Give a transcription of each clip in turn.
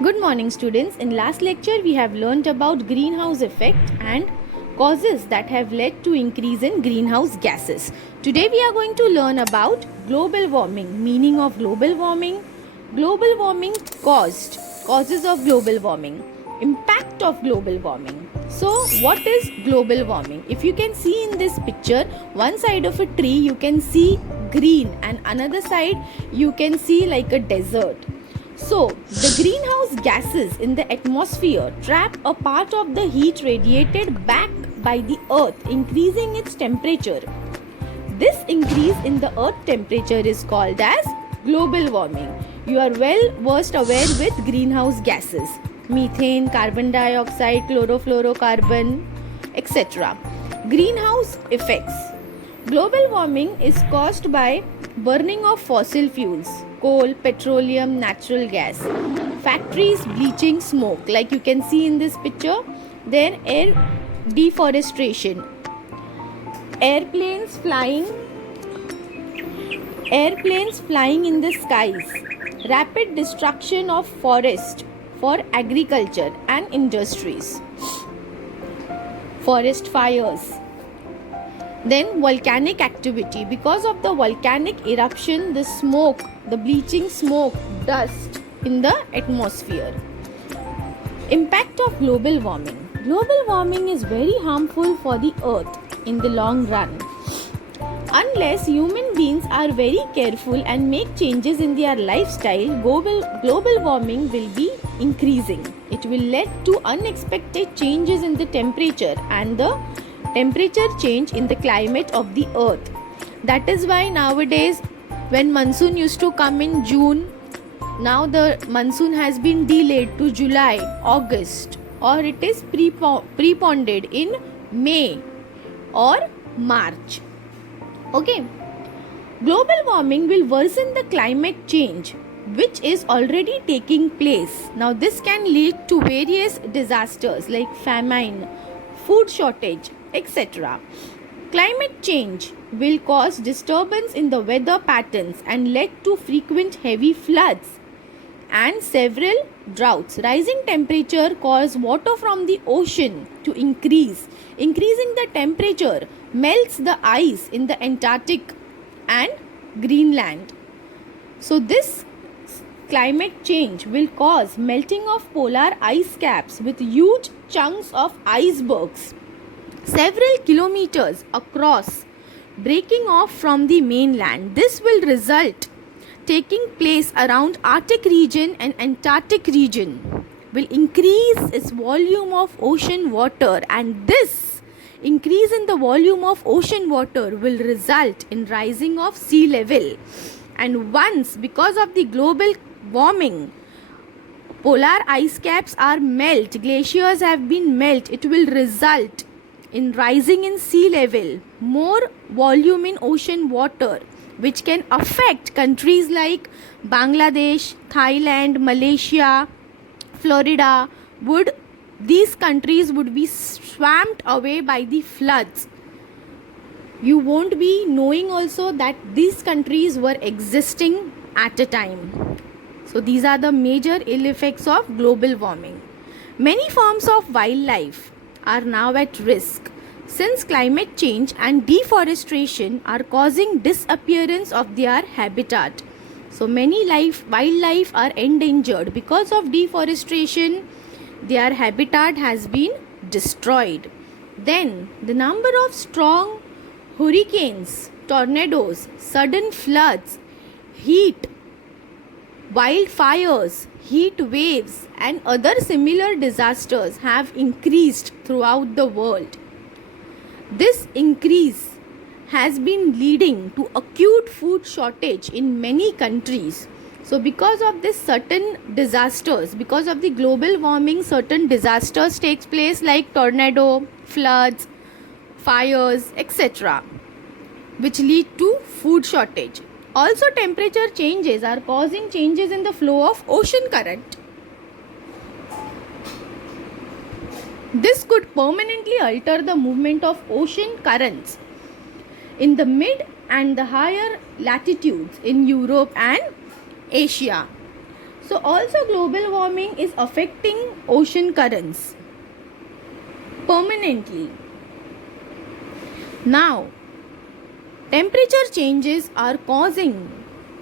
Good morning, students. In last lecture, we have learnt about greenhouse effect and causes that have led to increase in greenhouse gases. Today, we are going to learn about global warming, meaning of global warming causes of global warming, impact of global warming. So, what is global warming? If you can see in this picture, one side of a tree you can see green and another side you can see like a desert. So, the greenhouse gases in the atmosphere trap a part of the heat radiated back by the earth, increasing its temperature. This increase in the earth temperature is called as global warming. You are well versed aware with greenhouse gases: methane, carbon dioxide, chlorofluorocarbon, etc. Greenhouse effects. Global warming is caused by burning of fossil fuels, coal, petroleum, natural gas, factories bleaching smoke, like you can see in this picture, then air deforestation, airplanes flying in the skies, rapid destruction of forest for agriculture and industries, forest fires. Then volcanic activity. Because of the volcanic eruption, the smoke, the bleaching smoke, dust in the atmosphere. Impact of global warming. Global warming is very harmful for the earth in the long run. Unless human beings are very careful and make changes in their lifestyle, global warming will be increasing. It will lead to unexpected changes in the temperature and the temperature change in the climate of the earth. That is why nowadays, when monsoon used to come in June, now the monsoon has been delayed to July, August, or it is preponed in May or March. Okay. Global warming will worsen the climate change which is already taking place. Now this can lead to various disasters like famine, food shortage, etc. Climate change will cause disturbance in the weather patterns and lead to frequent heavy floods and several droughts. Rising temperature cause water from the ocean to increase. Increasing the temperature melts the ice in the Antarctic and Greenland. So this climate change will cause melting of polar ice caps with huge chunks of icebergs several kilometers across breaking off from the mainland. This will result taking place around Arctic region and Antarctic region will increase its volume of ocean water, and this increase in the volume of ocean water will result in rising of sea level. And once, because of the global warming, polar ice caps are melt, glaciers have been melt, it will result in rising in sea level, more volume in ocean water, which can affect countries like Bangladesh, Thailand, Malaysia, Florida. These countries would be swamped away by the floods. You won't be knowing also that these countries were existing at a time. So these are the major ill effects of global warming. Many forms of wildlife are now at risk since climate change and deforestation are causing disappearance of their habitat. So many wildlife are endangered because of deforestation. Their habitat has been destroyed. Then the number of strong hurricanes, tornadoes, sudden floods, heat, wildfires, heat waves and other similar disasters have increased throughout the world. This increase has been leading to acute food shortage in many countries. So because of this certain disasters, because of the global warming, certain disasters takes place like tornado, floods, fires, etc., which lead to food shortage. Also, temperature changes are causing changes in the flow of ocean current. This could permanently alter the movement of ocean currents in the mid and the higher latitudes in Europe and Asia. So also global warming is affecting ocean currents permanently. Now, temperature changes are causing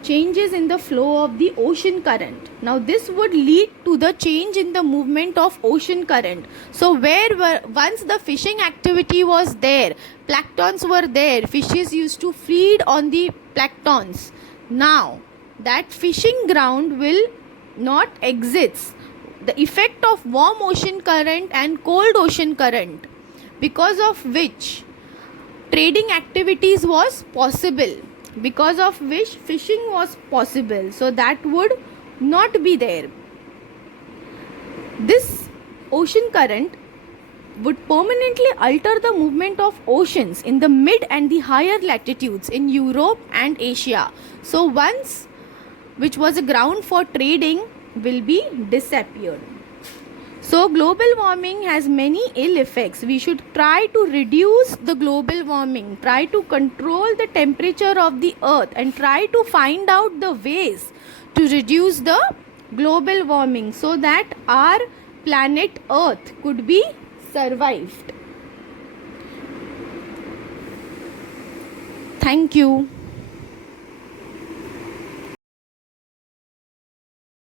changes in the flow of the ocean current. Now this would lead to the change in the movement of ocean current. So once the fishing activity was there, planktons were there, fishes used to feed on the planktons. Now that fishing ground will not exist. The effect of warm ocean current and cold ocean current, because of which trading activities was possible, because of which fishing was possible, so that would not be there. This ocean current would permanently alter the movement of oceans in the mid and the higher latitudes in Europe and Asia. So once which was a ground for trading will be disappeared. So global warming has many ill effects. We should try to reduce the global warming, try to control the temperature of the earth, and try to find out the ways to reduce the global warming so that our planet earth could be survived. Thank you.